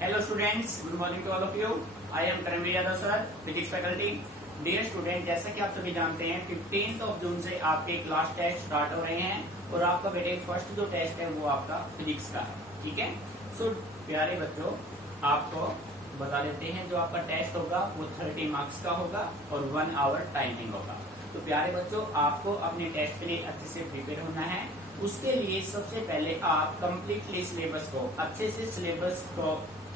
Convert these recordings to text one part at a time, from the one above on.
Hello students, good morning to all of you. I am Karanveer Yadav sir, physics faculty. Dear student, जैसा कि आप सभी जानते हैं 15 जून से आपके क्लास टेस्ट स्टार्ट हो रहे हैं और आपका बेटे फर्स्ट जो टेस्ट है वो आपका फिजिक्स का है. ठीक है. सो प्यारे बच्चों, आपको बता देते हैं जो आपका टेस्ट होगा वो 30 मार्क्स का होगा और 1 आवर टाइमिंग होगा. तो प्यारे बच्चों, आपको अपने टेस्ट के लिए अच्छे से प्रिपेयर होना है. उसके लिए सबसे पहले आप कंप्लीटली सिलेबस को अच्छे से सिलेबस को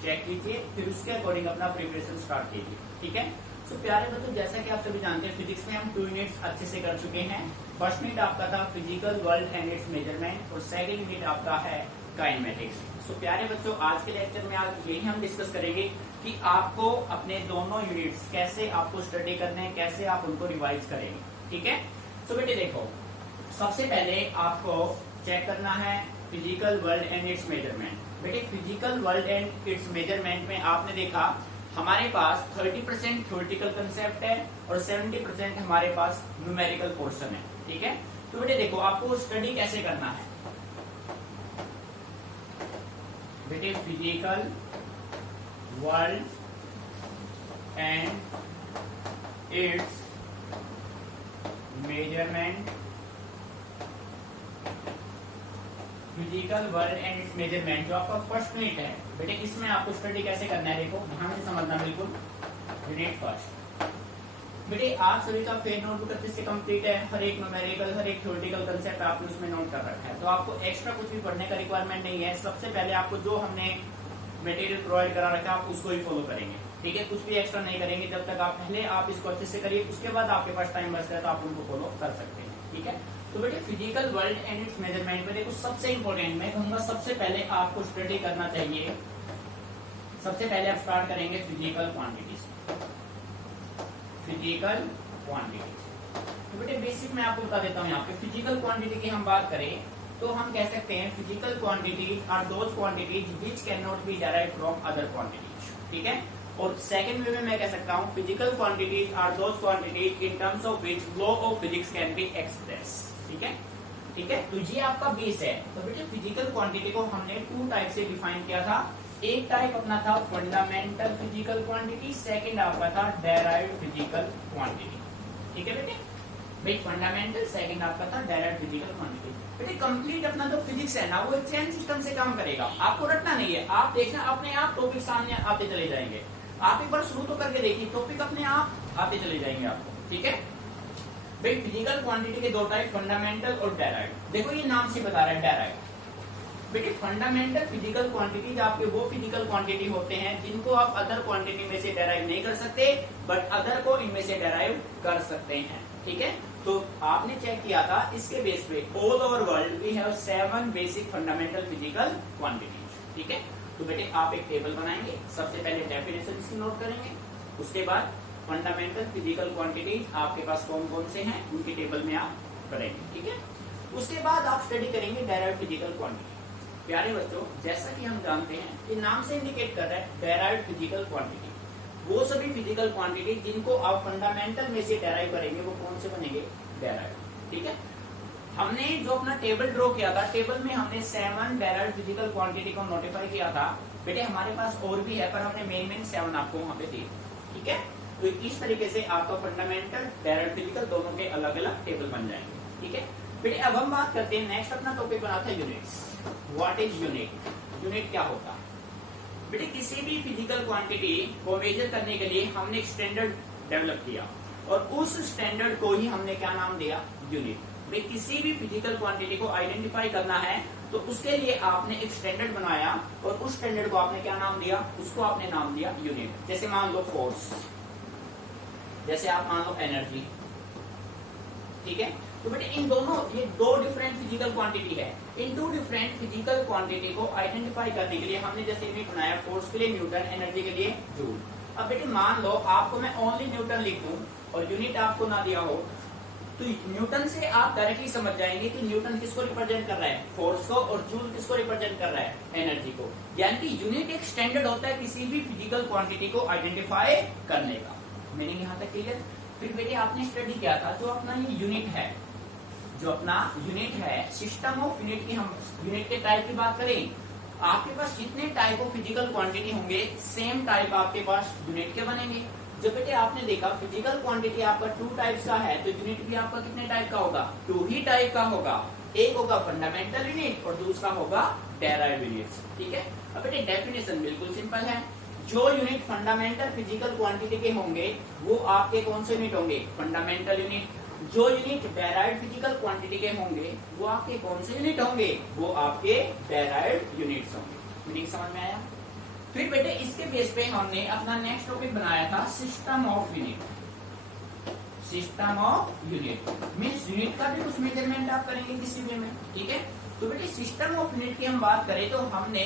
चेक कीजिए, फिर उसके अकॉर्डिंग अपना प्रिपरेशन स्टार्ट कीजिए. ठीक है. तो प्यारे बच्चों, जैसा कि आप सभी जानते हैं फिजिक्स में हम 2 यूनिट्स अच्छे से कर चुके हैं. फर्स्ट यूनिट आपका था physical world and its measurement और सेकंड यूनिट आपका है काइनेमेटिक्स. तो प्यारे बच्चों, आज के लेक्चर में आज यही हम डिस्कस करेंगे कि आपको अपने दोनों यूनिट्स कैसे आपको स्टडी करने हैं, कैसे आप उनको रिवाइज करेंगे. ठीक है. तो बेटे देखो, सबसे पहले आपको चेक करना है physical world and its measurement. बेटे physical world and its measurement में आपने देखा हमारे पास 30% थ्योरेटिकल कंसेप्ट है और 70% हमारे पास न्यूमेरिकल पोर्शन है. ठीक है. तो बेटे देखो, आपको स्टडी कैसे करना है. बेटे physical world and its measurement, physical world and its measurement जो आपका फर्स्ट यूनिट है बेटे, इसमें आपको स्टडी कैसे करना है. देखो ध्यान से समझना बिल्कुल. यूनिट फर्स्ट बेटे, आप सभी का फेयर नोटबुक अच्छे से कंप्लीट है. हर एक न्यूमेरिकल, हर एक थ्योरेटिकल कंसेप्ट आपने उसमें नोट कर रखा है. तो आपको एक्स्ट्रा कुछ भी पढ़ने का रिक्वायरमेंट नहीं है. सबसे पहले आपको जो हमने मटेरियल प्रोवाइड करा रखा है आप उसको ही फॉलो करेंगे. ठीक है. कुछ भी एक्स्ट्रा नहीं करेंगे. जब तक आप पहले आप इसको अच्छे से करिए, उसके बाद आपके पास टाइम बचता है तो आप उनको फॉलो कर सकते हैं. ठीक है. तो बेटे physical world and its measurement में देखो, सबसे इंपॉर्टेंट मैं कहूंगा सबसे पहले आपको स्टडी करना चाहिए. सबसे पहले आप स्टार्ट करेंगे फिजिकल क्वांटिटीज. फिजिकल क्वांटिटीज तो बेटे बेसिक मैं आपको बता देता हूँ. यहाँ पे फिजिकल क्वांटिटी की हम बात करें तो हम कह सकते हैं physical quantities are those quantities which can not be derive from other quantities. ठीक है. और सेकंड वे में मैं कह सकता हूँ physical quantities are those quantities in terms of which law of physics can be express. ठीक है. ठीक है. तो ये आपका बेस है. तो बेटे फिजिकल क्वांटिटी को हमने 2 टाइप से डिफाइन किया था. एक टाइप अपना था फंडामेंटल फिजिकल क्वांटिटी, सेकंड आपका था डेराइव्ड फिजिकल क्वांटिटी. ठीक है बेटे. भाई फंडामेंटल, सेकंड आपका था डेराइव्ड फिजिकल क्वांटिटी. बेटे कंप्लीट अपना जो फिजिक्स है ना वो एक चेन सिस्टम से काम करेगा. आपको रटना नहीं है. आप देखना अपने आप टॉपिक सामने आते चले जाएंगे. आप एक बार शुरू तो करके देखिए, टॉपिक अपने आप आते चले जाएंगे आपको. ठीक है. भाई फिजिकल क्वांटिटी के 2 टाइप, फंडामेंटल और डेराइव्ड. देखो ये नाम से बता रहा है डेराइव्ड. बेटे फंडामेंटल फिजिकल क्वांटिटीज आपके वो फिजिकल क्वांटिटी होते हैं जिनको आप अदर क्वांटिटी में से डेराइव नहीं कर सकते, बट अदर को इनमें से डेराइव कर सकते हैं. ठीक है. तो आपने चेक किया था इसके बेस पे all over world we have 7 basic fundamental physical quantities. ठीक है. तो बेटे आप एक टेबल बनाएंगे. सबसे पहले डेफिनेशन इसकी नोट करेंगे. उसके बाद फंडामेंटल फिजिकल क्वांटिटीज आपके पास कौन कौन से हैं उनकी टेबल में आप करेंगे. ठीक है. उसके बाद आप स्टडी करेंगे डेराइव्ड फिजिकल क्वांटिटी. प्यारे बच्चों, जैसा कि हम जानते हैं कि नाम से इंडिकेट कर रहा है डेराइव्ड फिजिकल क्वांटिटी, वो सभी फिजिकल क्वांटिटी जिनको आप फंडामेंटल में से डेराइव करेंगे वो कौन से बनेंगे, डेराइव्ड. ठीक है. हमने जो अपना टेबल ड्रॉ किया था, टेबल में हमने 7 डेराइव्ड फिजिकल क्वांटिटी को नोटिफाई किया था. बेटे हमारे पास और भी है पर हमने मेन 7 आपको वहां पे दिए. ठीक है. तो इस तरीके से आपका फंडामेंटल डेराइव्ड फिजिकल दोनों के अलग अलग टेबल बन जाएंगे. ठीक है. बेटे अब हम बात करते हैं, नेक्स्ट अपना टॉपिक बनाते हैं units. What is unit. Unit क्या होता है. बेटे किसी भी फिजिकल क्वांटिटी को मेजर करने के लिए हमने एक स्टैंडर्ड डेवलप किया और उस स्टैंडर्ड को ही हमने क्या नाम दिया, यूनिट. भाई किसी भी फिजिकल क्वांटिटी को आइडेंटिफाई करना है तो उसके लिए आपने एक स्टैंडर्ड बनाया और उस स्टैंडर्ड को आपने क्या नाम दिया, उसको आपने नाम दिया यूनिट. जैसे मान लो फोर्स, जैसे आप मान लो एनर्जी. ठीक है. तो बेटे इन दोनों, ये 2 डिफरेंट फिजिकल क्वांटिटी है. इन 2 डिफरेंट फिजिकल क्वांटिटी को आइडेंटिफाई करने के लिए हमने जैसे यूनिट बनाया, फोर्स के लिए न्यूटन, एनर्जी के लिए जूल. अब बेटे मान लो आपको मैं ओनली न्यूटन लिख दूं और यूनिट आपको ना दिया हो, तो न्यूटन से आप डायरेक्टली समझ जाएंगे कि न्यूटन किसको रिप्रेजेंट कर रहा है, फोर्स को, और जूल किसको रिप्रेजेंट कर रहा है, एनर्जी को. यानी कि यूनिट एक स्टैंडर्ड होता है किसी भी फिजिकल क्वांटिटी को आइडेंटिफाई करने का. मीनिंग यहाँ तक क्लियर. फिर बेटे आपने स्टडी किया था जो अपना ये यूनिट है, जो अपना यूनिट है, सिस्टम ऑफ यूनिट की हम यूनिट के टाइप की बात करें आपके पास जितने टाइप ऑफ फिजिकल क्वांटिटी होंगे सेम टाइप आपके पास यूनिट के बनेंगे। जब बेटे आपने देखा फिजिकल क्वांटिटी आपका 2 टाइप्स का है तो यूनिट भी आपका कितने टाइप का होगा, 2 ही टाइप का होगा। एक होगा फंडामेंटल यूनिट और दूसरा होगा डेराइव्ड यूनिट्स। ठीक है, अब बेटे डेफिनेशन बिल्कुल सिंपल है। जो यूनिट फंडामेंटल फिजिकल क्वांटिटी के होंगे वो आपके कौन से यूनिट होंगे, फंडामेंटल यूनिट। जो यूनिट डेराइव्ड फिजिकल क्वांटिटी के होंगे वो आपके कौन से यूनिट होंगे, वो आपके डेराइव्ड यूनिट्स होंगे। मीनिंग समझ में आया। फिर बेटे इसके बेस पे हमने अपना नेक्स्ट टॉपिक बनाया था system of unit. System of unit means unit का भी कुछ मेजरमेंट आप करेंगे किसी वे में। ठीक है, तो बेटे सिस्टम ऑफ यूनिट की हम बात करें तो हमने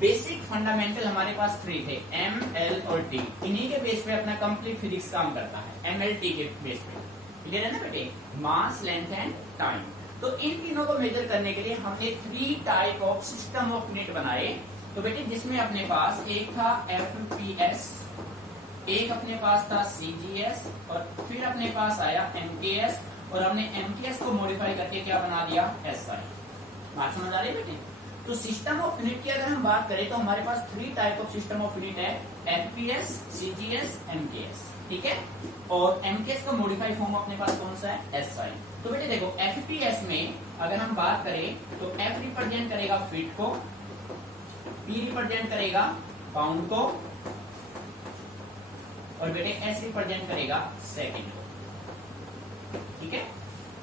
बेसिक फंडामेंटल हमारे पास 3 थे, एम, एल और टी। इन्हीं के बेस पे अपना कंप्लीट फिजिक्स काम करता है, एम, एल, टी के बेस पे। क्लियर है ना बेटे, मास, लेंथ एंड टाइम। तो इन तीनों को मेजर करने के लिए हमने 3 type of system of unit बनाए। तो बेटे जिसमें अपने पास एक था FPS, एक अपने पास था CGS और फिर अपने पास आया MKS और हमने MKS को मॉडिफाई करके क्या बना दिया, SI। बात समझ आ रही है बेटे। तो सिस्टम ऑफ यूनिट की अगर हम बात करें तो हमारे पास 3 type of system of unit है, FPS, CGS, MKS। ठीक है, और MKS का मॉडिफाइड फॉर्म अपने पास कौन सा है, SI। तो बेटे देखो FPS में अगर हम बात करें तो F रिप्रेजेंट करेगा फीट को, P रिप्रेजेंट करेगा पाउंड को और बेटे S रिप्रेजेंट करेगा सेकंड को। ठीक है,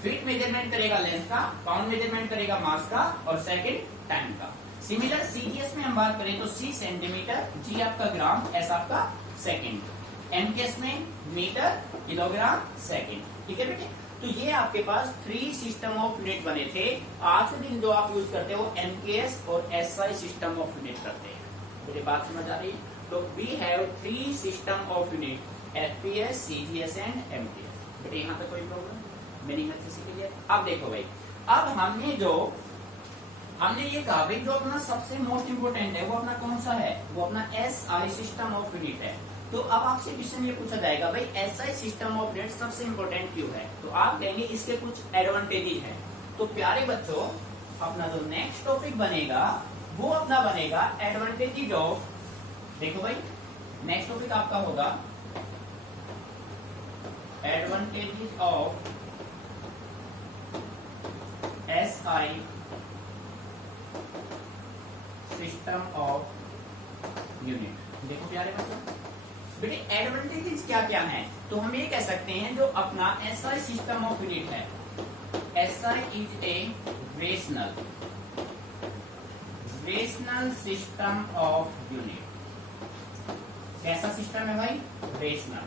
फीट मेजरमेंट करेगा लेंथ का, पाउंड मेजरमेंट करेगा मास का और सेकंड टाइम का। सिमिलर CGS में हम बात करें तो C सेंटीमीटर, G आपका ग्राम, S आपका सेकंड। MKS में मीटर, किलोग्राम, सेकंड। ठीक है बेटे, तो ये आपके पास 3 सिस्टम ऑफ यूनिट बने थे। आज के दिन जो आप यूज करते हो MKS और SI सिस्टम ऑफ यूनिट करते हैं। मुझे बात समझ आ रही है। तो we have 3 system of unit, FPS, CGS and MKS। बेटे यहाँ पे कोई प्रॉब्लम, मीनिंग अच्छे से क्लियर। अब देखो भाई, अब हमने ये कहा भाई जो अपना सबसे मोस्ट इंपोर्टेंट है वो अपना कौन सा है, वो अपना SI सिस्टम ऑफ यूनिट है। तो अब आपसे क्वेश्चन ये पूछा जाएगा भाई SI सिस्टम ऑफ यूनिट सबसे इंपोर्टेंट क्यों है, तो आप कहेंगे इसके कुछ एडवांटेजेस हैं। तो प्यारे बच्चों, अपना जो नेक्स्ट टॉपिक बनेगा वो अपना बनेगा एडवांटेजेस ऑफ, देखो भाई नेक्स्ट टॉपिक आपका होगा advantages of SI system of unit. देखो प्यारे बच्चों, बेटे एडवांटेजेस क्या क्या हैं, तो हम ये कह सकते हैं जो अपना SI सिस्टम ऑफ यूनिट है, SI is a rational system of unit. कैसा सिस्टम है भाई, रेशनल।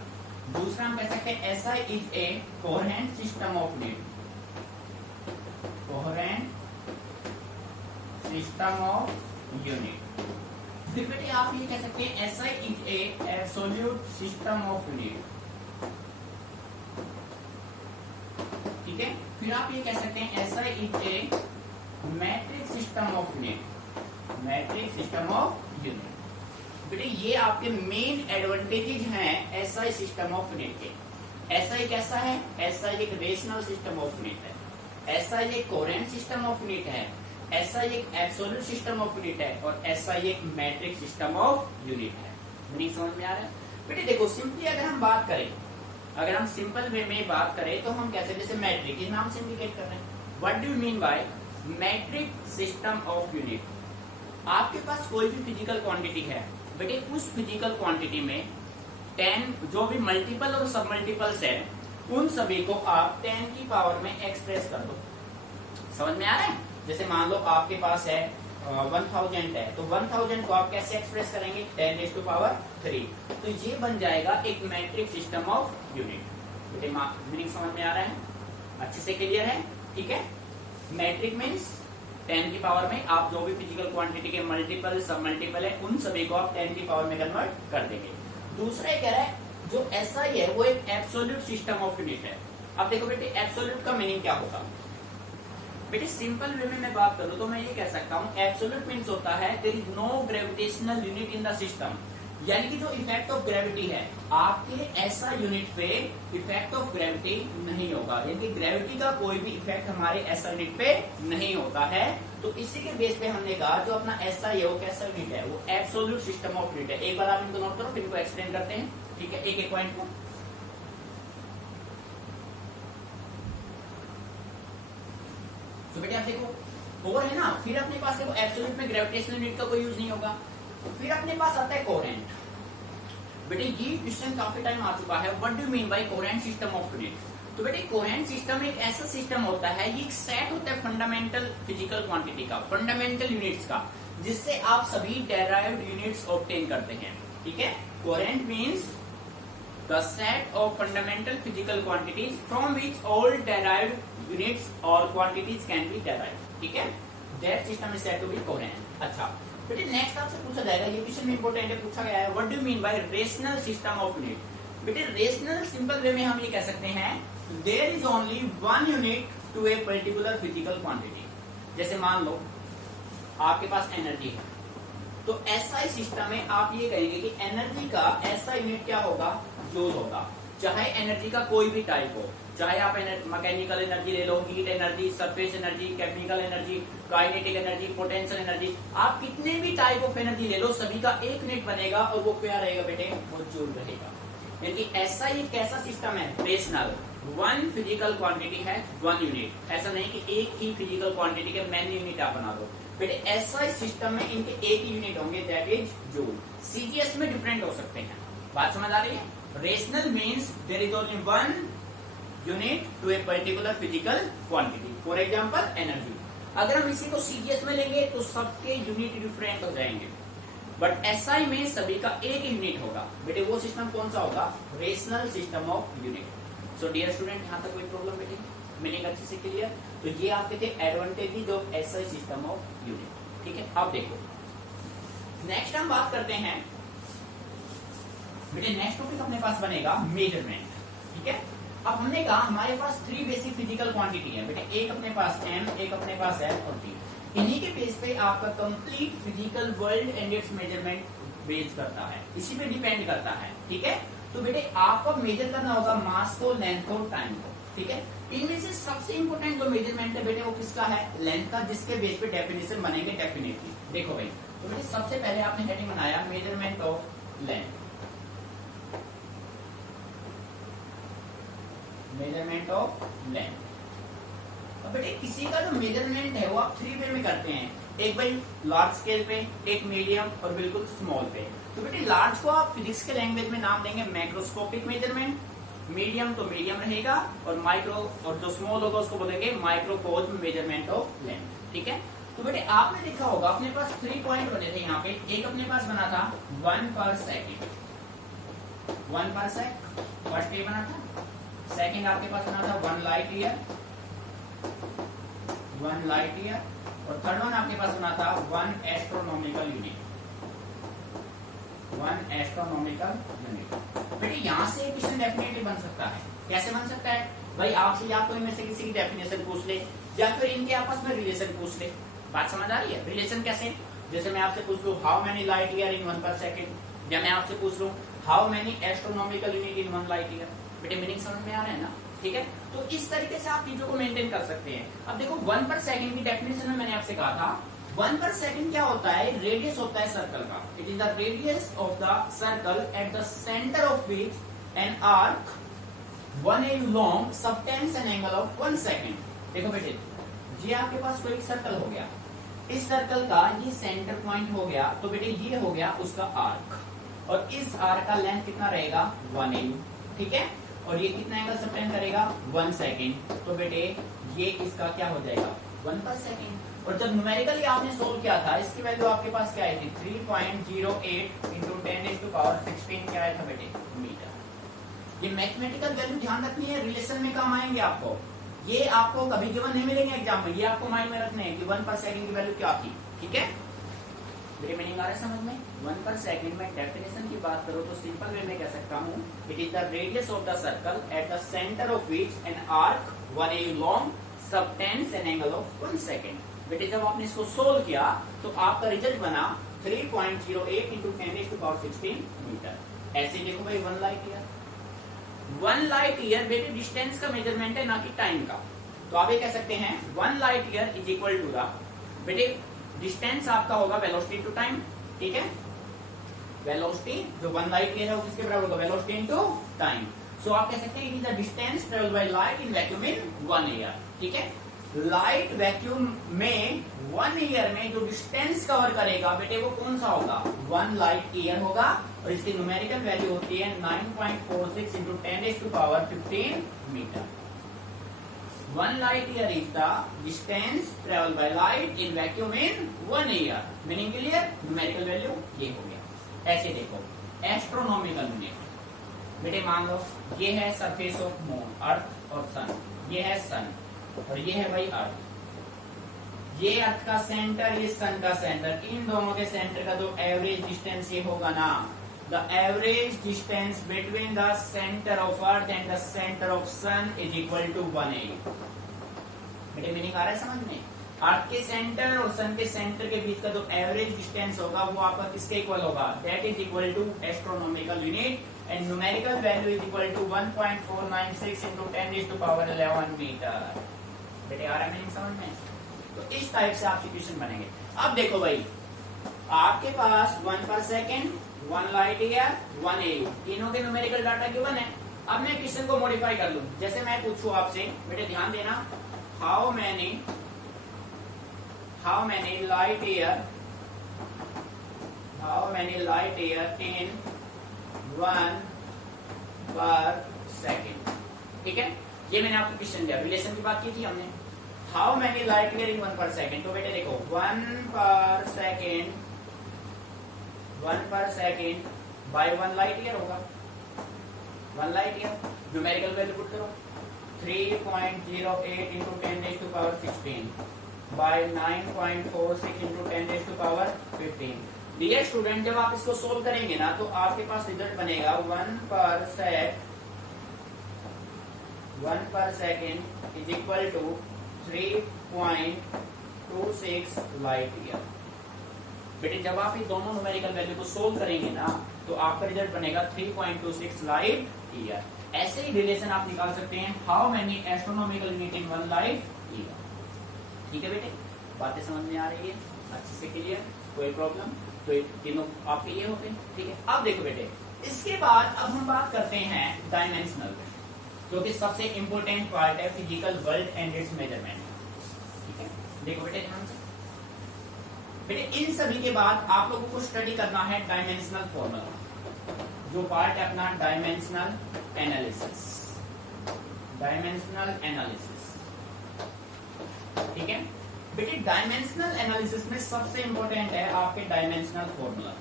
दूसरा हम कह सकते हैं SI is a coherent system of unit, coherent system of unit. फिर बेटे आप ये कह सकते हैं SI is a absolute system of unit. ठीक है, फिर आप ये कह सकते हैं SI is a matrix system of unit, matrix system of unit. बेटे ये आपके मेन एडवांटेजेस हैं SI सिस्टम ऑफ यूनिट के। SI कैसा है, SI एक रेशनल सिस्टम ऑफ यूनिट है, SI एक कोहेरेंट सिस्टम ऑफ यूनिट है, SI एक एब्सोल्यूट सिस्टम ऑफ यूनिट है और SI एक मैट्रिक्स सिस्टम ऑफ यूनिट है। मीनिंग समझ में आ रहा है बेटे। देखो सिंपली अगर हम बात करें, अगर हम सिंपल वे में बात करें तो हम कैसे, जैसे मैट्रिक इस नाम से इंडिकेट कर रहे हैं। What do you mean bye matric system of unit. आपके पास कोई भी फिजिकल क्वांटिटी है बेटे, उस फिजिकल क्वांटिटी में 10 जो भी मल्टीपल और सब मल्टीपल्स है उन सभी को आप 10 की पावर में एक्सप्रेस कर दो। समझ में आ रहा है। जैसे मान लो आपके पास है 1000 है तो 1000 को आप कैसे एक्सप्रेस करेंगे, 10⁻3। तो ये बन जाएगा एक मैट्रिक सिस्टम ऑफ यूनिट। बेटे मीनिंग समझ में आ रहा है, अच्छे से क्लियर है। ठीक है, मैट्रिक मीन्स 10 की पावर में आप जो भी फिजिकल क्वांटिटी के मल्टीपल सब मल्टीपल है उन सभी को आप 10 की पावर में कन्वर्ट कर देंगे। दूसरा ये कह रहा है जो SI है वो एक एब्सोल्यूट सिस्टम ऑफ यूनिट है। अब देखो बेटे एब्सोल्यूट का मीनिंग क्या होगा। बेटे सिंपल वे में मैं बात करूं तो मैं ये कह सकता हूं एब्सोल्यूट मीन्स होता है there is no gravitational unit in the system. यानी कि जो इफेक्ट ऑफ ग्रेविटी है आपके ऐसा यूनिट पे इफेक्ट ऑफ ग्रेविटी नहीं होगा, यानी कि ग्रेविटी का कोई भी इफेक्ट हमारे ऐसा यूनिट पे नहीं होता है। तो इसी के बेस पे हमने कहा जो अपना ऐसा है वो कैसा यूनिट है, वो एब्सोल्यूट सिस्टम ऑफ यूनिट है। एक बार आप इनको नोट करो, फिर इनको एक्सप्लेन करते हैं, ठीक है, एक एक पॉइंट को। तो बेटे आप देखो और है ना, फिर अपने पास देखो एब्सोल्यूट में ग्रेविटेशनल यूनिट का कोई यूज नहीं होगा। फिर अपने पास आता है कोहेरेंट। बेटे ये क्वेश्चन काफी टाइम आ चुका है, what do you mean bye coherent system of unit. तो बेटे कोहेरेंट सिस्टम एक ऐसा सिस्टम होता है, ये एक सेट होता है फंडामेंटल फिजिकल क्वांटिटी का, फंडामेंटल यूनिट्स का, जिससे आप सभी डेराइव्ड यूनिट्स ऑब्टेन करते हैं। ठीक है, coherent means the set of fundamental physical quantities from which all derived units और क्वांटिटीज कैन बी डेराइव्ड। ठीक है, that system is said to be coherent. अच्छा बेटे नेक्स्ट आपसे पूछा जाएगा, ये क्वेश्चन में इंपॉर्टेंट है, पूछा गया है, what do you mean by rational system of unit. बेटे रेशनल सिंपल वे में हम ये कह सकते हैं there is only one unit to a particular physical quantity. जैसे मान लो आपके पास एनर्जी है, तो ऐसा ही सिस्टम में आप ये कहेंगे कि एनर्जी का ऐसा यूनिट क्या होगा, जूल होगा। चाहे एनर्जी का कोई भी टाइप हो, चाहे आप मैकेनिकल एनर्जी ले लो, heat energy, surface energy, chemical energy, kinetic energy, potential energy, आप कितने भी टाइप ऑफ एनर्जी ले लो, सभी का एक यूनिट बनेगा और वो क्या रहेगा बेटे, वो जूल रहेगा। यानी ऐसा ये कैसा सिस्टम है, रेशनल, वन फिजिकल क्वांटिटी है वन यूनिट। ऐसा नहीं कि एक ही फिजिकल क्वांटिटी के मैनी यूनिट आप बना दो बेटे, ऐसा ही सिस्टम में इनके एक ही यूनिट होंगे, दैट इज जूल। सीजीएस में डिफरेंट हो सकते हैं, बात समझ आ रही है। Rational means there is only one unit to a particular physical quantity, for example energy. अगर हम इसी को सीजीएस में लेंगे तो सबके यूनिट डिफरेंट हो जाएंगे, बट एसआई में सभी का एक यूनिट होगा। बेटे वो सिस्टम कौन सा होगा, rational system of unit. So dear student, यहाँ तक कोई प्रॉब्लम बेटे, मीनिंग अच्छे से क्लियर। तो ये आपके थे advantages of SI system of unit. ठीक है, अब देखो नेक्स्ट हम बात करते हैं बेटे, नेक्स्ट टॉपिक अपने पास बनेगा मेजरमेंट। ठीक है, अब हमने कहा हमारे पास थ्री बेसिक फिजिकल क्वांटिटी है बेटे, एक अपने पास एम, एक अपने पास एल और टी। इन्हीं के बेस पे आपका complete physical world and its measurement base करता है, इसी पे डिपेंड करता है। ठीक है, तो बेटे आपको मेजर करना होगा मास को, लेंथ को, टाइम को। ठीक है, इनमें से सबसे इंपोर्टेंट जो मेजरमेंट है बेटे वो किसका है, लेंथ का, जिसके बेस पे डेफिनेशन बनेंगे डेफिनेटली। देखो भाई, तो बेटे सबसे पहले आपने हेडिंग बनाया measurement of length, measurement of length. अब बेटे किसी का जो मेजरमेंट है वो आप थ्री वे में करते हैं, एक भाई लार्ज स्केल पे, एक मीडियम और बिल्कुल स्मॉल पे। तो बेटे लार्ज को आप फिजिक्स के लैंग्वेज में नाम देंगे मैक्रोस्कोपिक मेजरमेंट, मीडियम तो मीडियम रहेगा, और माइक्रो और जो स्मॉल होगा उसको बोलेंगे माइक्रोकोस्म मेजरमेंट ऑफ लेंथ। ठीक है, तो बेटे आपने देखा होगा अपने पास 3 पॉइंट बने थे यहाँ पे, एक अपने पास बना था 1 पर सेकेंड, 1 पर सेक फर्स्ट ये बना था। सेकेंड आपके पास बना था 1 लाइट ईयर, 1 लाइट ईयर, और थर्ड वन आपके पास बना था 1 एस्ट्रोनॉमिकल यूनिट, 1 एस्ट्रोनॉमिकल यूनिट। बेटे यहाँ से क्वेश्चन डेफिनेटली बन सकता है, कैसे बन सकता है भाई, आपसे या तो इनमें से किसी की डेफिनेशन पूछ ले या फिर इनके आपस में रिलेशन पूछ ले। बात समझ आ रही है, रिलेशन कैसे, जैसे मैं आपसे पूछ लूं how many light year in 1 पर सेकेंड, या मैं आपसे पूछ लूं how many astronomical unit in 1 light year. बेटे मीनिंग समझ में आ रहा है ना। ठीक है, तो इस तरीके से आप चीजों को मेंटेन कर सकते हैं। अब देखो 1 पर सेकंड की डेफिनेशन में मैंने आपसे कहा था 1 पर सेकंड क्या होता है, रेडियस होता है सर्कल का। It is the radius of the circle at the centre of which an arc 1 a long subtends an angle of 1 second. देखो बेटे, ये आपके पास कोई सर्कल हो गया, इस सर्कल का ये सेंटर पॉइंट हो गया, तो बेटे ये हो गया उसका आर्क, और इस आर्क का लेंथ कितना रहेगा 1 a। ठीक है, और ये कितना एंगल सबटेंड करेगा 1 सेकंड, तो बेटे ये इसका क्या हो जाएगा 1 पर सेकंड। और जब न्यूमेरिकली आपने सोल्व किया था, इसकी वैल्यू आपके पास क्या आई थी 3.08 इंटू 10⁻16 क्या आया था बेटे, मीटर। ये मैथमेटिकल वैल्यू ध्यान रखनी है, रिलेशन में काम आएंगे आपको, ये आपको कभी गिवन नहीं मिलेंगे एग्जाम में, ये आपको माइंड में रखने हैं कि 1 पर सेकंड की वैल्यू क्या थी। ठीक है, मेरे मीनिंग आ रहा है समझ में। 1 पर सेकंड में डेफिनेशन की बात करो तो सिंपल वे में कह सकता हूँ, it is the radius of the circle at the centre of which an arc 1 a long subtends an angle of 1 second. बेटे जब आपने इसको सोल्व किया तो आपका रिजल्ट बना 3.08 इंटू 10⁻16 मीटर। ऐसे देखो भाई 1 लाइट ईयर, 1 लाइट ईयर बेटे डिस्टेंस का मेजरमेंट है ना कि टाइम का। तो आप ये कह सकते हैं 1 light year is equal to the, बेटे डिस्टेंस आपका होगा वेलोसिटी टू टाइम, ठीक है। वेलोसिटी जो 1 लाइट ईयर है वो किसके बराबर होगा, वेलोसिटी इनटू टाइम। सो आप कह सकते हैं it is the distance travelled by light in vacuum in 1 year, ठीक है। लाइट वैक्यूम में 1 ईयर में जो डिस्टेंस कवर करेगा बेटे वो कौन सा होगा, 1 लाइट ईयर होगा। और इसकी न्यूमेरिकल वैल्यू होती है 9.46 into 10⁻15 metre. 1 light year is the distance traveled by light in vacuum in 1 year. Meaning clear? Numerical value ये हो गया। ऐसे देखो एस्ट्रोनॉमिकल यूनिट, बेटे मान लो ये है सरफेस ऑफ मून, अर्थ और सन, ये है सन और ये है भाई अर्थ। ये अर्थ का सेंटर, ये सन का सेंटर, इन दोनों के सेंटर का जो एवरेज डिस्टेंस ये होगा ना, the average distance between the center of earth and the center of sun is equal to 180। बेटे मीनिंग आ रहा है समझ में, अर्थ के सेंटर और सन के सेंटर के बीच का जो एवरेज डिस्टेंस होगा वो आपका किसके इक्वल होगा, that is equal to astronomical unit and numerical value is equal to 1.496 into 10⁻11 metre. बेटे आ रहा है मीनिंग समझ में। तो इस टाइप से आपके क्वेश्चन बनेंगे। अब देखो भाई आपके पास 1 पर सेकेंड, 1 लाइट ईयर, 1 AU, तीनों के न्यूमेरिकल डाटा गिवन है। अब मैं क्वेश्चन को मॉडिफाई कर लूं, जैसे मैं पूछूं आपसे, बेटे ध्यान देना, how many light year in 1 पर सेकेंड, ठीक है। ये मैंने आपको क्वेश्चन दिया, रिलेशन की बात की थी हमने, how many light year in 1 पर सेकेंड। तो बेटे देखो 1 पर सेकेंड बाय 1 लाइट ईयर होगा, 1 light year. Numerical value put करो, 3.08 into 10⁻16 by 9.46 into 10⁻15। Dear student जब आप इसको सोल्व करेंगे ना तो आपके पास रिजल्ट बनेगा 1 पर second is equal to 3.26 light year. बेटे जब आप ये दोनों न्यूमेरिकल वैल्यू को सोल्व करेंगे ना तो आपका रिजल्ट बनेगा 3.26 लाइट ईयर। ऐसे ही रिलेशन आप निकाल सकते हैं, how many astronomical unit in 1 light year. ठीक है बेटे, बातें समझ में आ रही है अच्छे से, क्लियर, कोई प्रॉब्लम? तो तीनों आपके ये होते हैं, ठीक है। अब देखो बेटे इसके बाद अब हम बात करते हैं डायमेंशनल, जो कि सबसे इंपॉर्टेंट पार्ट है physical world and its measurement, ठीक है। देखो बेटे ध्यान से, बेटे इन सभी के बाद आप लोगों को स्टडी करना है डायमेंशनल फॉर्मूला, जो पार्ट है अपना डायमेंशनल एनालिसिस, ठीक है बेटे। डायमेंशनल एनालिसिस में सबसे इंपॉर्टेंट है आपके डायमेंशनल फॉर्मूला।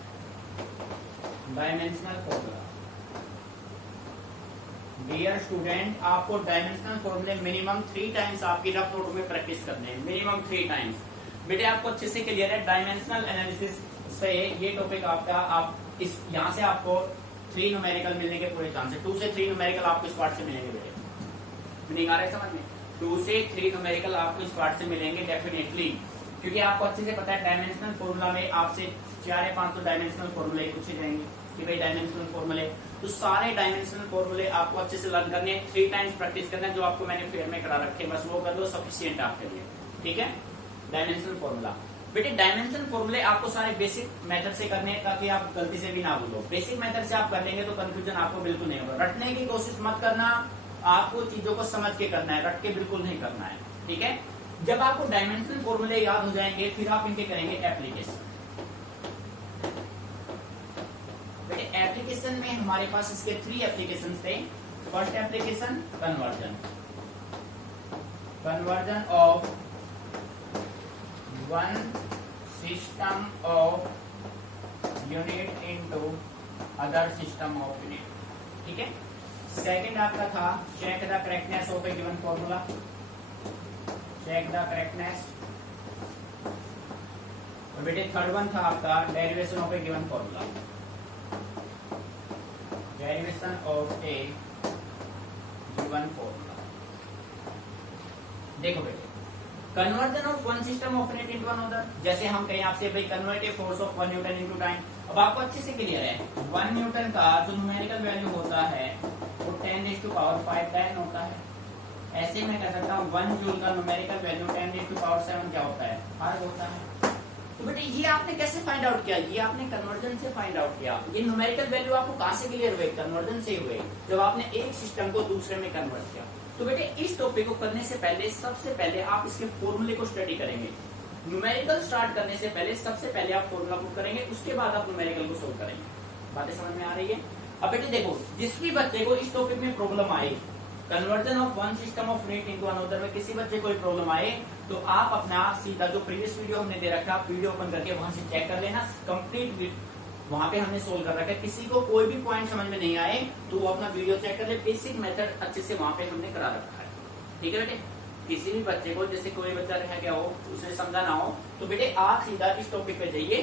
डियर स्टूडेंट आपको डायमेंशनल फॉर्मूले मिनिमम 3 टाइम्स आपकी रफ नोट में प्रैक्टिस करने हैं, मिनिमम 3 टाइम्स। बेटे आपको अच्छे से क्लियर है, डायमेंशनल एनालिसिस से ये टॉपिक आपका, आप इस यहाँ से आपको 3 न्यूमेरिकल मिलने के पूरे चांस है। 2 से 3 न्यूमेरिकल आपको इस पार्ट से मिलेंगे बेटे, मीनिंग आ रहा है समझ में। 2 से 3 न्यूमेरिकल आपको इस पार्ट से मिलेंगे डेफिनेटली, क्योंकि आपको अच्छे से पता है डायमेंशनल फॉर्मूला में आपसे 4 या 5 तो डायमेंशनल फॉर्मूले पूछे जाएंगे कि भाई डायमेंशनल फॉर्मूले, तो सारे डायमेंशनल फॉर्मूले आपको अच्छे से लर्न करने, 3 टाइम्स प्रैक्टिस करना, जो आपको मैंने फेयर में करा रखे बस वो कर लो, सफिशिएंट आपके लिए, ठीक है। डायमेंशनल फॉर्मूला बेटे, डायमेंशनल फॉर्मूले आपको सारे बेसिक मेथड से करने हैं ताकि आप गलती से भी ना भूलो। बेसिक मेथड से आप कर लेंगे तो कंफ्यूजन आपको बिल्कुल नहीं होगा। रटने की कोशिश मत करना, आपको चीजों को समझ के करना है, रट के बिल्कुल नहीं करना है, ठीक है। जब आपको डायमेंशनल फॉर्मूले याद हो जाएंगे फिर आप इनके करेंगे एप्लीकेशन। बेटे एप्लीकेशन में हमारे पास इसके 3 एप्लीकेशन थे। First application conversion of one system of unit into other system of unit, ठीक है। सेकंड आपका था check the correctness of a given formula, check the correctness. और बेटे थर्ड वन था आपका derivation of a given formula, derivation of a given formula. देखो बेटे conversion of one system of unit into another, जैसे हम कहें आपसे भाई convert a force of 1 newton into time. अब आपको अच्छे से क्लियर है 1 न्यूटन का जो न्यूमेरिकल वैल्यू होता है वो 10⁵ टाइम होता है। ऐसे मैं कह सकता हूँ 1 जूल का न्यूमेरिकल वैल्यू 10⁷ क्या होता है, आर होता है। तो बेटे ये आपने कैसे फाइंड आउट किया, ये आपने कन्वर्जन से फाइंड आउट किया। ये न्यूमेरिकल वैल्यू आपको कहां से क्लियर हुए, कन्वर्जन से हुए, जब आपने एक सिस्टम को दूसरे में कन्वर्ट किया। तो बेटे इस टॉपिक को करने से पहले सबसे पहले आप इसके फॉर्मूले को स्टडी करेंगे। न्यूमेरिकल स्टार्ट करने से पहले सबसे पहले आप फॉर्मूला पुट करेंगे, उसके बाद आप न्यूमेरिकल को सोल्व करेंगे। बातें समझ में आ रही है? अब बेटे देखो, जिस भी बच्चे को इस टॉपिक में प्रॉब्लम आए, conversion of one system of unit into another में किसी बच्चे कोई प्रॉब्लम आए, तो आप अपना सीधा जो प्रीवियस वीडियो हमने दे रखा, वीडियो ओपन करके वहां से चेक कर लेना, कंप्लीट वहां पे हमने सोल्व कर रखा है। किसी को कोई भी पॉइंट समझ में नहीं आए तो वो अपना वीडियो चेक कर ले, बेसिक मेथड अच्छे से वहां पे हमने करा रखा है। ठीक है बेटे, किसी भी बच्चे को जैसे कोई बच्चा रह गया हो, उसे समझा ना हो, तो बेटे आप सीधा इस टॉपिक पे जाइए,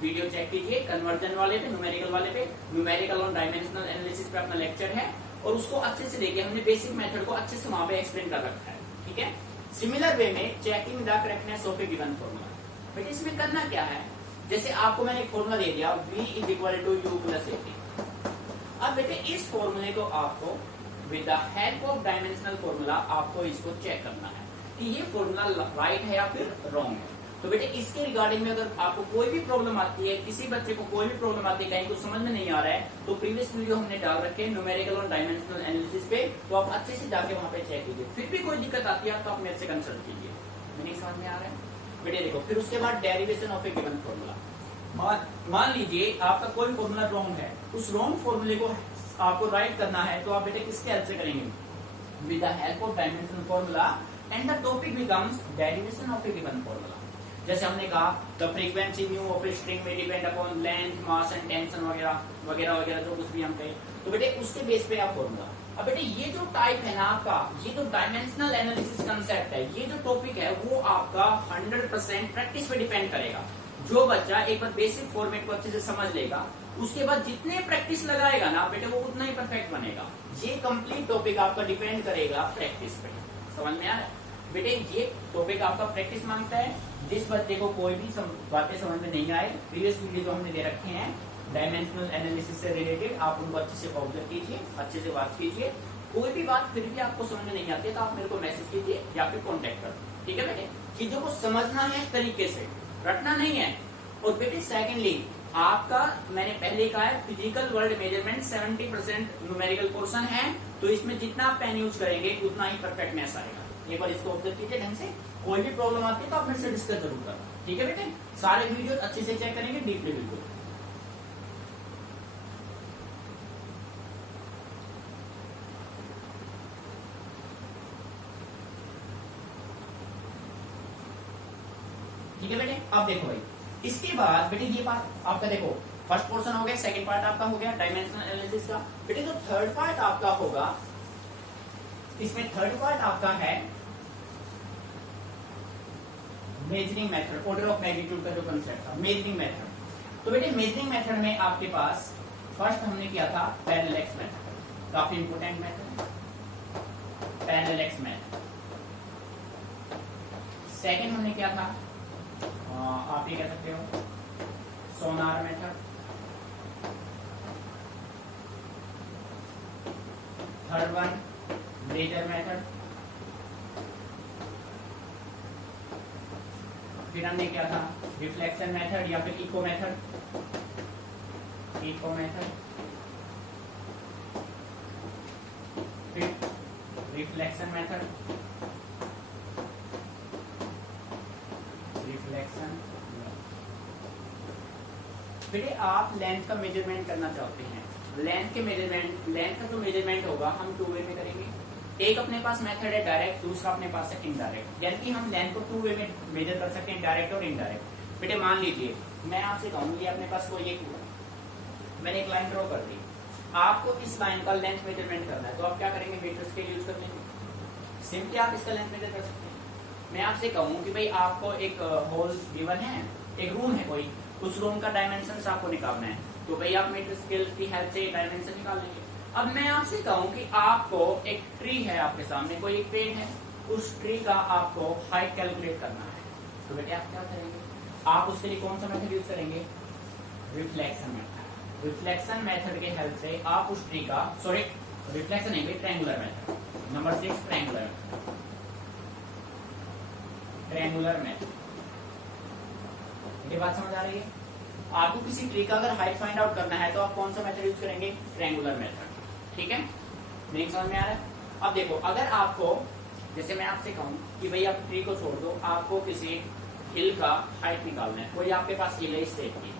वीडियो चेक कीजिए, कन्वर्जन वाले पे, न्यूमेरिकल वाले पे, न्यूमेरिकल और डायमेंशनल एनालिसिस पे अपना लेक्चर है, और उसको अच्छे से देखिए, हमने बेसिक मेथड को अच्छे से वहां पे एक्सप्लेन कर रखा है। ठीक है, सिमिलर वे में checking the correctness of a given formula. बेटे इसमें करना क्या है, जैसे आपको मैंने एक फॉर्मूला दे दिया V = U + AT। अब बेटे इस फॉर्मूले को आपको with the help of dimensional formula आपको इसको चेक करना है कि ये फॉर्मूला राइट है या फिर रॉन्ग है। तो बेटे इसके रिगार्डिंग में अगर आपको कोई भी प्रॉब्लम आती है, किसी बच्चे को कोई भी प्रॉब्लम आती है, कहीं कुछ समझ में नहीं आ रहा है, तो प्रीवियस वीडियो हमने डाल रखे न्यूमेरिकल और डायमेंशनल एनालिसिस पे, तो आप अच्छे से जाके वहां पे चेक कीजिए। फिर भी कोई दिक्कत आती है तो आप मेरे से कंसल्ट कीजिए। मेरी समझ में आ रहा है बेटे? देखो, फिर उसके बाद derivation of a given formula. मान लीजिए आपका कोई फॉर्मूला रॉन्ग है, उस रॉन्ग फॉर्मूले को आपको राइट करना है, तो आप बेटे किसके हेल्प से करेंगे? With the help of dimensional formula, and the topic becomes derivation of a given formula. जैसे हमने कहा the frequency mu of a string में depend upon length, mass and tension वगैरह वगैरह वगैरह, जो कुछ भी हम कहें, तो बेटे उसके बेस पे आप फॉर्मूला। अब बेटे ये जो टाइप है ना आपका, ये जो डायमेंशनल एनालिसिस कंसेप्ट है, ये जो टॉपिक है, वो आपका 100% प्रैक्टिस पे डिपेंड करेगा। जो बच्चा एक बार बेसिक फॉर्मेट को अच्छे से समझ लेगा, उसके बाद जितने प्रैक्टिस लगाएगा ना बेटे, वो उतना ही परफेक्ट बनेगा। ये कंप्लीट टॉपिक आपका डिपेंड करेगा प्रैक्टिस पे। समझ में आ रहा है बेटे? ये टॉपिक आपका प्रैक्टिस मांगता है। जिस बच्चे को कोई भी बातें समझ में नहीं आए, प्रीवियस वीडियो जो हमने दे रखे हैं डायमेंशनल एनालिसिस से रिलेटेड, आप उनको अच्छे से ऑब्जर्व कीजिए, अच्छे से बात कीजिए। कोई भी बात फिर भी आपको समझ में नहीं आती है तो आप मेरे को मैसेज कीजिए या फिर कॉन्टेक्ट कर। ठीक है बेटे, चीजों को समझना है तरीके से, रटना नहीं है। और बेटे सेकेंडली, आपका मैंने पहले कहा है physical world measurement 70% numerical portion है, तो इसमें जितना आप पेन यूज करेंगे उतना ही परफेक्टनेस आएगा। एक बार इसको ऑब्जर्व कीजिए ढंग से। कोई भी प्रॉब्लम आती है तो आप मेरे से डिस्कस जरूर करना। ठीक है बेटे, सारे वीडियो अच्छे से चेक करेंगे डीपली बिल्कुल। ठीक है बेटे, अब देखो भाई, इसके बाद बेटे ये पार्ट आपका देखो, फर्स्ट पोर्शन हो गया, सेकंड पार्ट आपका हो गया डायमेंशनल एनालिसिस का। बेटे जो थर्ड पार्ट आपका होगा, इसमें थर्ड पार्ट आपका है measuring method, order of magnitude का जो कंसेप्ट था, मेजरिंग मेथड। तो बेटे मेजरिंग मेथड में आपके पास फर्स्ट हमने किया था पैरेलल मेथड, काफी important method, parallel method. Second हमने किया था, आप ये कह सकते हो sonar method. Third one laser method. फिर हमने क्या था रिफ्लेक्शन मेथड या फिर इको मेथड, इको मेथड। फिर रिफ्लेक्शन मेथड, रिफ्लेक्शन। फिर आप लेंथ का मेजरमेंट करना चाहते हैं, लेंथ के मेजरमेंट, लेंथ का जो मेजरमेंट होगा हम 2 वे में करेंगे। एक अपने पास मेथड है डायरेक्ट, दूसरा अपने पास है इनडायरेक्ट, यानी कि हम लेंथ को 2 वे में मेजर कर सकते हैं, डायरेक्ट और इनडायरेक्ट। बेटे मान लीजिए मैं आपसे कहूँ ये अपने पास कोई एक, मैंने एक लाइन ड्रॉ कर दी, आपको इस लाइन का लेंथ मेजरमेंट करना है, तो आप क्या करेंगे? मीटर स्केल यूज कर लेंगे, सिंपली आप इसका लेंथ मेजर कर सकते हैं। मैं आपसे कहूँ कि भाई आपको एक होल गिवन है, एक रूम है कोई, उस रूम का डायमेंशन आपको निकालना है, तो भाई आप मीटर स्केल की हेल्प से डायमेंशन निकाल लेंगे। अब मैं आपसे कहूँ कि आपको एक ट्री है आपके सामने, कोई एक पेड़ है, उस ट्री का आपको हाइट कैलकुलेट करना है, तो बेटे आप क्या करेंगे, आप उसके लिए कौन सा मेथड यूज करेंगे, रिफ्लेक्शन मेथड। रिफ्लेक्शन मेथड के हेल्प से आप उस ट्री का, सॉरी रिफ्लेक्शन नहीं, triangular method, number 6 triangular method. Triangular method, ये बात समझ आ रही है? आपको किसी ट्री का अगर हाइट फाइंड आउट करना है तो आप कौन सा मेथड यूज करेंगे, ट्रायंगुलर मेथड। ठीक है, नहीं समझ में आ रहा है? अब देखो, अगर आपको, जैसे मैं आपसे कहूं कि भाई आप ट्री को छोड़ दो, आपको किसी हिल का हाइट निकालना है, कोई आपके पास हिल है इस शेप की,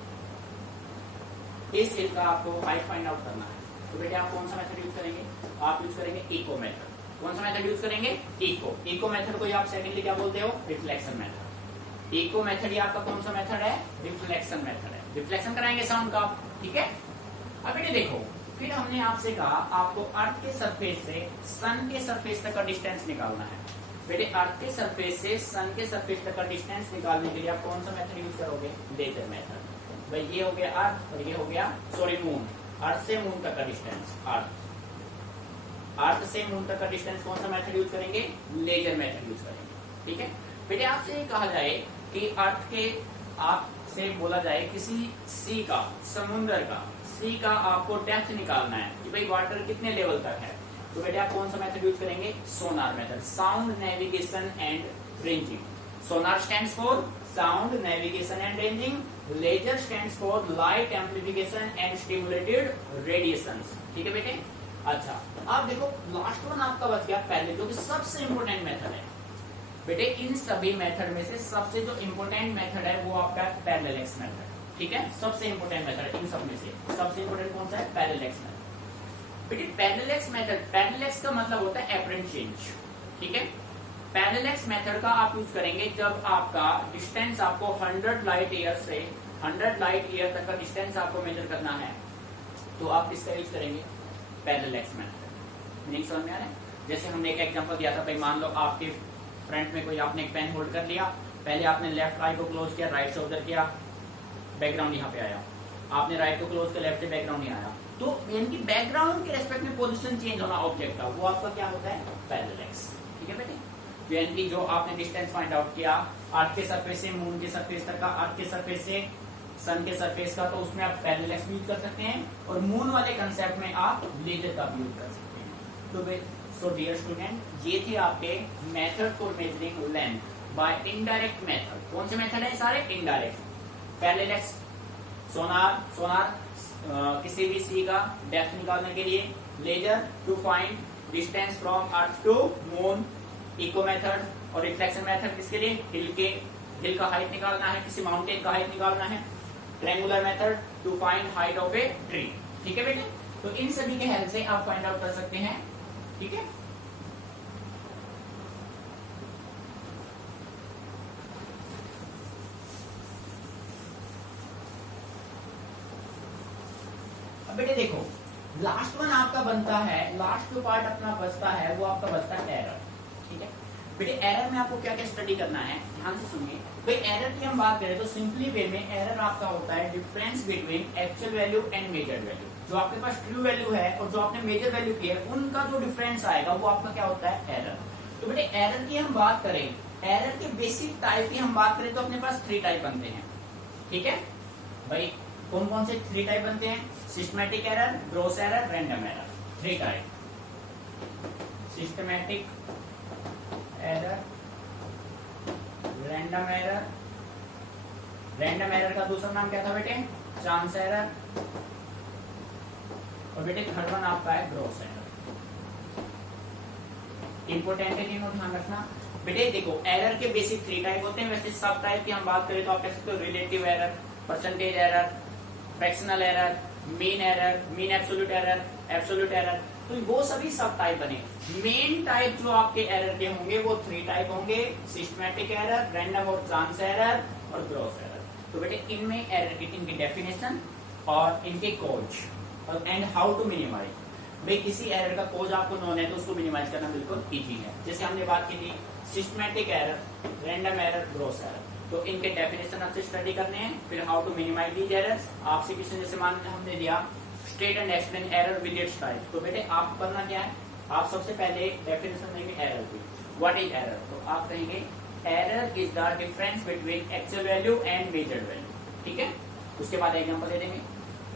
इस हिल का आपको हाइट फाइंड आउट करना है, तो बेटे आप कौन सा मेथड यूज करेंगे, आप यूज करेंगे इको मेथड। कौन सा मेथड यूज करेंगे, इको। इको मेथड को आप सेकेंडली क्या बोलते हो, रिफ्लेक्शन मेथड। इको मेथड ये आपका कौन सा मेथड है, रिफ्लेक्शन मेथड है। रिफ्लेक्शन कराएंगे साउंड का, ठीक है। अब बेटे देखो, फिर हमने आपसे कहा आपको अर्थ के सरफेस से सन के सरफेस तक का डिस्टेंस निकालना है। बेटे अर्थ के सरफेस से सन के सरफेस तक का डिस्टेंस निकालने के लिए आप कौन सा मेथड यूज करोगे, लेजर मेथड। भाई ये हो गया अर्थ और ये हो गया, सॉरी मून, अर्थ से मून तक का डिस्टेंस, अर्थ से मून तक का डिस्टेंस कौन सा मेथड यूज करेंगे, लेजर मेथड यूज करेंगे। ठीक है बेटे, आपसे कहा जाए कि अर्थ के, आपसे बोला जाए किसी सी का, समुद्र का, सी का आपको डेप्थ निकालना है कि भाई वाटर कितने लेवल तक है, तो बेटे आप कौन सा मेथड यूज करेंगे, sonar method, sound navigation and ranging. Sonar stands for sound navigation and ranging, laser stands for light amplification and stimulated radiations. ठीक है बेटे। अच्छा, आप देखो लास्ट वन आपका बच गया पहले, जो कि सबसे इंपोर्टेंट मेथड है। बेटे इन सभी मेथड में से सबसे जो इंपोर्टेंट मेथड है वो आपका पैरेललेक्स मेथड। ठीक है, सबसे इंपोर्टेंट मेथड इन सब में से सबसे इंपोर्टेंट कौन सा है, पैरेललेक्स मेथड। बेटे पैरेललेक्स मेथड, पैरेललेक्स का मतलब होता है एपरेंट चेंज। ठीक है, पैरेललेक्स मेथड का आप यूज करेंगे जब आपका डिस्टेंस आपको 100 लाइट ईयर से 100 लाइट ईयर तक का डिस्टेंस आपको मेजर करना है, तो आप किसका यूज करेंगे, पैरेललेक्स मेथड। नहीं समझ में आ रहा है? जैसे हमने एक एग्जांपल दिया था, भाई मान लो आपके फ्रंट में कोई, आपने एक पेन होल्ड कर लिया, पहले आपने लेफ्ट आई को क्लोज किया, राइट से उधर किया, बैकग्राउंड यहाँ पे आया, आपने राइट को क्लोज किया, लेफ्ट से बैकग्राउंड नहीं आया, तो यानी बैकग्राउंड के रेस्पेक्ट में पोजीशन चेंज होना ऑब्जेक्ट का, वो आपका क्या होता है, पैरेललेक्स। ठीक है बेटे, यानी कि जो आपने डिस्टेंस फाइंड आउट किया अर्थ के सरफेस से मून के सरफेस तक का, अर्थ के सरफेस से सन के सरफेस का, तो उसमें आप पैरेललेक्स यूज कर सकते हैं, और मून वाले कंसेप्ट में आप लेजर का भी यूज कर सकते हैं। तो सो डियर स्टूडेंट, ये थे आपके method for measuring length bye indirect method. कौन से मेथड है सारे, इनडायरेक्ट। पैरेललेक्स, सोनार किसी भी सी का डेप्थ निकालने के लिए, laser to find distance from earth to moon, echo method, और रिफ्लेक्शन मेथड किसके लिए, हिल का हाइट निकालना है, किसी माउंटेन का हाइट निकालना है, triangular method to find height of a tree. ठीक है बेटे, तो इन सभी के हेल्प से आप फाइंड आउट कर सकते हैं। ठीक है, अब बेटे देखो लास्ट वन आपका बनता है, लास्ट जो पार्ट अपना बचता है वो आपका बचता है एरर। ठीक है बेटे, एरर में आपको क्या क्या स्टडी करना है, ध्यान से सुनिए। भाई एरर की हम बात करें तो सिंपली वे में एरर आपका होता है difference between actual value and measured value. जो आपके पास ट्रू वैल्यू है और जो आपने मेजर वैल्यू की है, उनका जो डिफरेंस आएगा वो आपका क्या होता है, एरर। तो बेटे एरर की हम बात करें, एरर के बेसिक टाइप की हम बात करें तो अपने पास 3 टाइप बनते हैं। ठीक है भाई, कौन कौन से 3 टाइप बनते हैं, systematic error, gross error, random error. 3 type, systematic error, random error. Random error का दूसरा नाम क्या था बेटे, चांस एरर, और बेटे थर्ड वन आपका है ग्रॉस एरर। इंपोर्टेंट है तीनों, ध्यान रखना। बेटे देखो एरर के बेसिक 3 टाइप होते हैं, वैसे सब टाइप की हम बात करें तो आप कह सकते हो relative error, percentage error, fractional error, mean error, mean absolute error, absolute error, तो वो सभी सब टाइप बने। मेन टाइप जो आपके एरर के होंगे वो 3 टाइप होंगे, सिस्टमैटिक एरर, रैंडम और चांस एरर, और ग्रॉस एरर। तो बेटे इनमें एरर की इनकी डेफिनेशन और इनके कोज और एंड हाउ टू मिनिमाइज। भाई किसी एरर का कोज आपको नोन है तो उसको मिनिमाइज करना बिल्कुल इजी है। जैसे हमने बात की थी systematic error, random error, gross error, तो इनके डेफिनेशन आपसे स्टडी करने हैं, फिर how to minimise these errors. आपसे किसी जैसे मान हमने दिया state and explain error with its type, तो बेटे आपको करना क्या है, आप सबसे पहले डेफिनेशन देंगे एरर की, व्हाट इज एरर? तो आप कहेंगे error is the difference between actual value and measured value, ठीक है। उसके बाद एग्जांपल दे देंगे,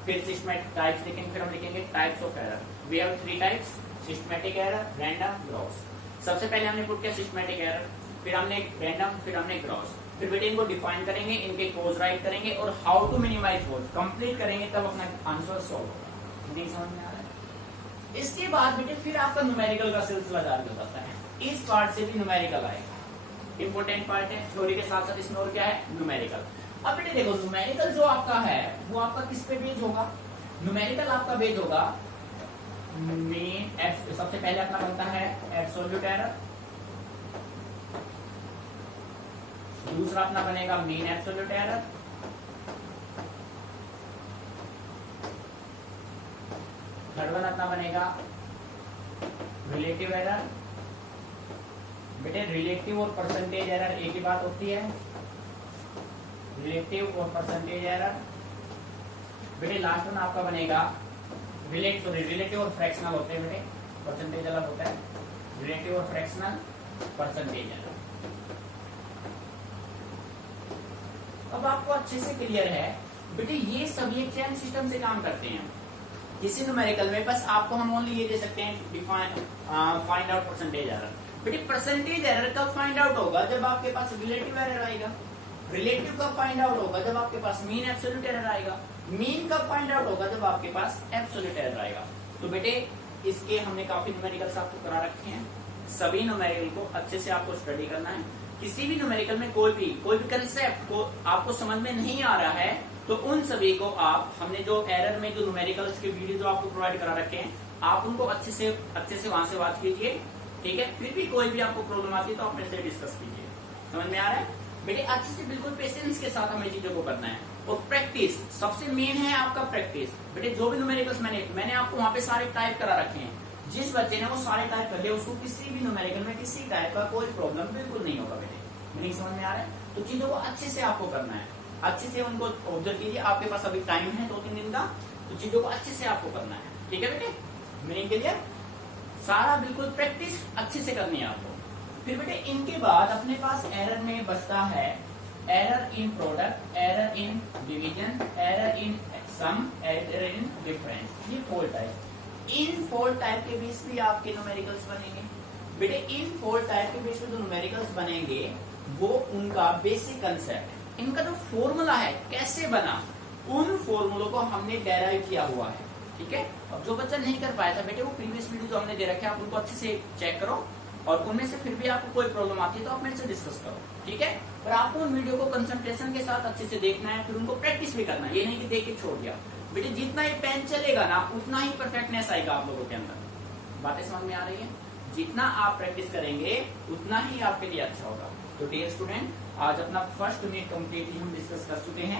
फिर सिस्टमैटिक टाइप्स लिखेंगे, फिर हम लिखेंगे types of error. We have 3 types, systematic error, random, gross. सबसे पहले हमने पुट किया सिस्टमैटिक एरर, फिर हमने रैंडम, फिर हमने ग्रॉस। फिर बेटे इनको डिफाइन करेंगे, इनके कोज राइट करेंगे और how to minimise cause complete करेंगे, तब अपना आंसर सॉल्व होगा। नहीं समझ में आ रहा है? इसके बाद बेटे फिर आपका न्यूमेरिकल का सिलसिला जारी हो जाता है। इस पार्ट से भी न्यूमेरिकल आएगा, इंपोर्टेंट पार्ट है। थ्योरी के साथ साथ इसमें और क्या है, न्यूमेरिकल। अब बेटे देखो न्यूमेरिकल जो आपका है वो आपका किस पे बेस होगा? न्यूमेरिकल आपका बेस होगा मेन, सबसे पहले अपना बनता है एब्सोल्यूट एरर, दूसरा अपना बनेगा mean absolute error, third one अपना बनेगा रिलेटिव एरर। बेटे रिलेटिव और परसेंटेज एरर एक ही बात होती है, रिलेटिव और परसेंटेज एरर। बेटे लास्ट वन आपका बनेगा रिलेटिव और फ्रैक्शनल होते हैं बेटे, परसेंटेज अलग होता है, रिलेटिव और फ्रैक्शनल, परसेंटेज एरर। अब आपको अच्छे से क्लियर है बेटे, ये सभी एक चेन सिस्टम से काम करते हैं। किसी न्यूमेरिकल में बस आपको हम ओनली ये दे सकते हैं define find out percentage error. बेटे परसेंटेज एरर कब फाइंड आउट होगा? जब आपके पास रिलेटिव एरर आएगा। रिलेटिव कब फाइंड आउट होगा? जब आपके पास मीन एब्सोल्यूट एरर आएगा। मीन कब फाइंड आउट होगा? जब आपके पास एब्सोल्यूट एरर आएगा। तो बेटे इसके हमने काफी न्यूमेरिकल्स आपको करा रखे हैं। सभी न्यूमेरिकल को अच्छे से आपको स्टडी करना है। किसी भी न्यूमेरिकल में कोई भी कंसेप्ट को आपको समझ में नहीं आ रहा है तो उन सभी को आप, हमने जो एरर में जो न्यूमेरिकल्स के वीडियो जो आपको प्रोवाइड करा रखे हैं, आप उनको अच्छे से वहां से बात कीजिए, ठीक है। फिर भी कोई भी आपको प्रॉब्लम आती है तो आप मेरे से डिस्कस कीजिए। समझ में आ रहा है बेटे? अच्छे से बिल्कुल पेशेंस के साथ हमें चीजों को करना है और प्रैक्टिस सबसे मेन है आपका प्रैक्टिस। बेटे जो भी न्यूमेरिकल्स मैंने आपको वहां पे सारे टाइप करा रखे हैं, जिस बच्चे ने वो सारे टाइप कर लिया उसको किसी भी न्यूमेरिकल में किसी टाइप का कोई प्रॉब्लम बिल्कुल नहीं होगा बेटे। मीनिंग समझ में आ रहा है? तो चीजों को अच्छे से आपको करना है, अच्छे से उनको ऑब्जर्व कीजिए। आपके पास अभी टाइम है 2-3 दिन का, तो चीजों को अच्छे से आपको करना है, ठीक है बेटे? Meaning clear? सारा बिल्कुल प्रैक्टिस अच्छे से करनी है आपको। फिर बेटे इनके बाद अपने पास एरर में बचता है error in product, error in division, error in sum, error in difference. ये 4 टाइप। इन 4 टाइप के बीच भी आपके न्यूमेरिकल्स बनेंगे। बेटे इन 4 टाइप के बीच में जो न्यूमेरिकल्स बनेंगे वो उनका बेसिक कंसेप्ट, इनका जो फॉर्मूला है कैसे बना, उन फॉर्मूलों को हमने डेराइव किया हुआ है, ठीक है। अब जो बच्चा नहीं कर पाया था बेटे, वो प्रीवियस वीडियो जो हमने दे रखे हैं आप उनको अच्छे से चेक करो और उनमें से फिर भी आपको कोई प्रॉब्लम आती है तो आप मेरे से डिस्कस करो, ठीक है। पर आपको उन वीडियो को कंसंट्रेशन के साथ अच्छे से देखना है, फिर उनको प्रैक्टिस भी करना है। ये नहीं कि देख के छोड़ दिया बेटे। जितना ही पेन चलेगा ना उतना ही परफेक्टनेस आएगा आप लोगों के अंदर। बातें समझ में आ रही है? जितना आप प्रैक्टिस करेंगे उतना ही आपके लिए अच्छा होगा। तो डियर स्टूडेंट, आज अपना फर्स्ट यूनिट कंप्लीटली हम डिस्कस कर चुके हैं।